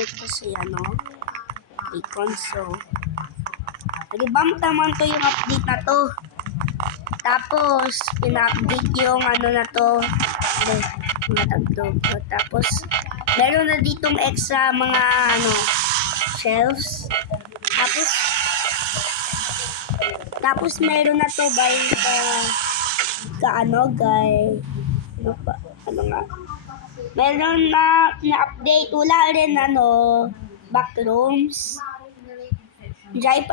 umabot kasi Bacon. So, revamp naman to yung update na to. Tapos, pina-update yung na to. Tapos, meron na ditong extra mga shelves. Tapos meron na to by meron na update. Wala rin backrooms. Diyan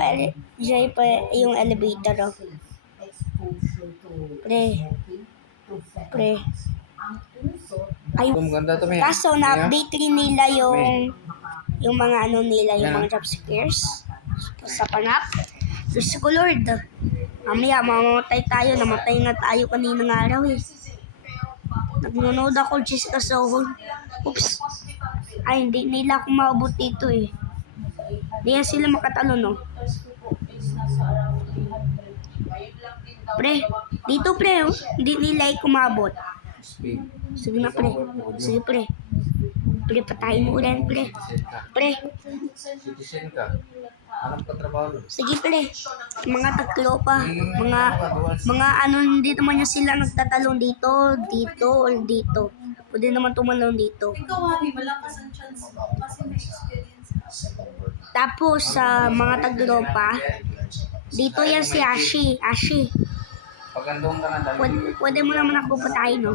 pa yung elevator. Pre. Ay, kaso na-update rin nila yung mga nila, yung mga jump scares sa panap. Diyos ko Lord. Mamaya, mamamatay tayo. Namatay nga tayo kaninang araw Nagnunood ako, Diyos ka sohon. Oops. Ay, hindi nila ako maabot dito Hindi yan sila makatalo, Pre, dito pre, hindi nila kumabot. Sige na pre. Sige pre. Pre, patayin mo ulan pre. Pre. Citizen ka. Anong katrabaho? Sige pre. Mga tatlo pa. Mga hindi naman niya sila nagtatalong dito, or dito. Pwede naman tumalong dito. Ikaw, Habi, malakas ang chance mo kasi may experience ka. Tapos sa mga taglopa, dito yan si Ashi. Pagandong ka na dali. Pwede mo naman ako patayin,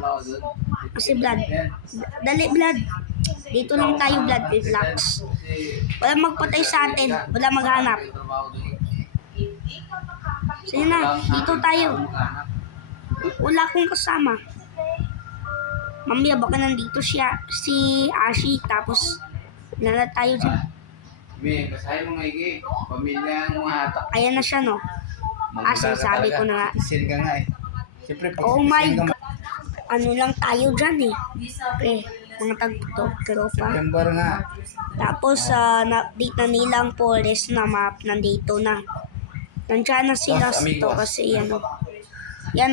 Kasi blood. Dali blood. Dito lang tayo blood, relax. Wala magpatay sa atin. Wala maghanap. Sige na, dito tayo. Wala akong kasama. Mamaya baka nandito si Ashi. Tapos nala tayo dyan. Basahin mo nga pamilya ang mga hatak. Ayan na siya, sabi ko na nga. Citizen ka nga Siyempre, pag Oh my citizen ka, God. Lang tayo dyan mga tagtropa. September nga. Tapos na-update na nilang forest na map nandito na. Nandiyan na si Lost to kasi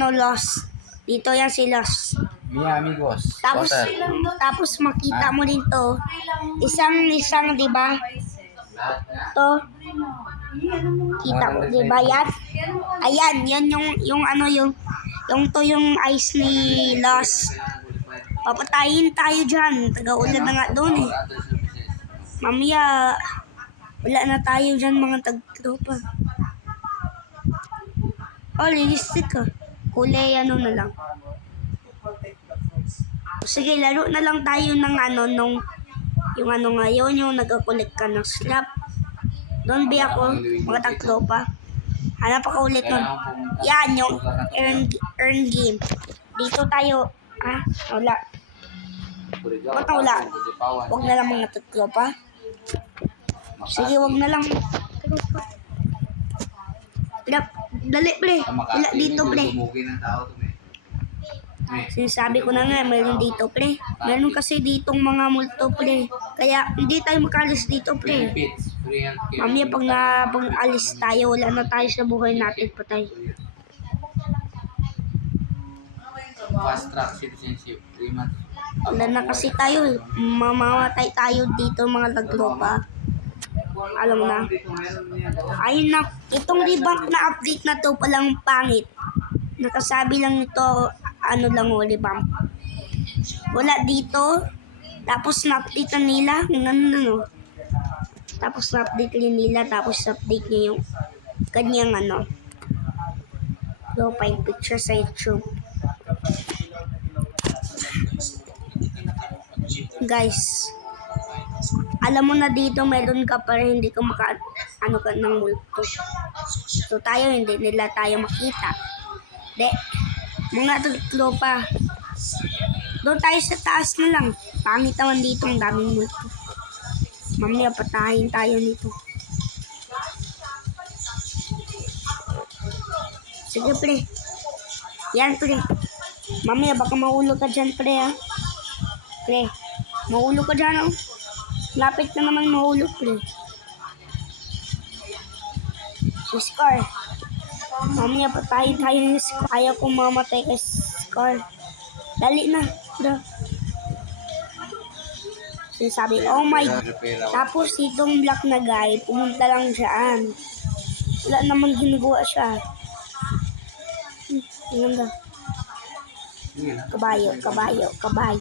Lost. Dito yan si Lost. Mia amigos. Tapos makita mo din to. Isang, di ba? To. Kita mo, di ba yan? Ayan, yan yung ice ni Lost. Papatayin tayo dyan. Taga-ulan na nga doon Mamaya, wala na tayo dyan mga tagtropa. Realistic Kulay na lang. Sige, laro na lang tayo ng yung nag-collect ka ng scrap. Doon ba ako, mga tagtropa? Hanap ako ulit nun. Yan, yung earn game. Dito tayo. Wala. Ba't wala? Huwag na lang mga tagtropa. Sige, huwag na lang. Dali, pre. Wala dito, pre. Sinasabi ko na nga, mayroon dito, pre. Meron kasi ditong mga multo, pre. Kaya hindi tayo makalis dito, pre. Mamaya pag alis tayo, wala na tayo sa buhay natin, patay. Fast track citizenship, 3 months. Wala na kasi tayo, mamamatay tayo dito, mga tagtropa. Alam mo na. Ayun na, itong revamp na update na to palang pangit. Nakasabi lang ito, revamp. Wala dito. Tapos na-update na nila. Tapos na-update nila. Tapos na-update niya yung kanyang profile picture sa YouTube. Guys, alam mo na dito meron ka pa rin hindi ka ka ng multo. So tayo hindi nila tayo makita. Mga tagtropa. Doon tayo sa taas na lang. Pangit naman dito ang daming multo. Mamaya patahin tayo nito. Sige pre. Yan pre. Mamaya baka mahulog ka dyan pre Pre. Mahulog ka dyan Lapit ka naman mahulog pre. Si Scar. Mamaya patayin tayo ni Scar. Ayaw kong mamatay kay Scar. Dali na. Sinasabi, oh my. Tapos itong black na guy, pumunta lang siyaan. Wala naman ginagawa siya. Ang ganda. Kabayo, kabayo, kabayo.